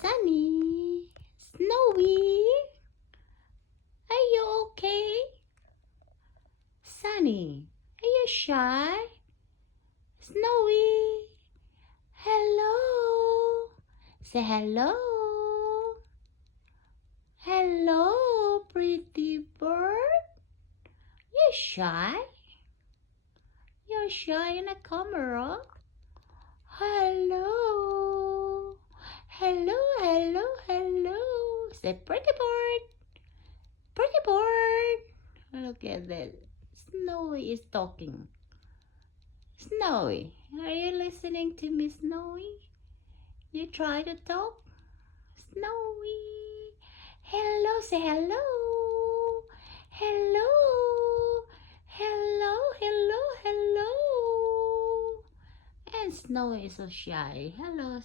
Sunny, Snowy, are you okay? Sunny, are you shy? Snowy, hello. Say hello. Hello, pretty bird. You shy? You're shy in the camera. Hello. Hello, hello, hello. Say pretty bird. Pretty bird. Look at that. Snowy is talking. Snowy, are you listening to me, Snowy? You try to talk? Snowy. Hello, say hello. Hello. Hello, hello, hello. And Snowy is so shy. Hello,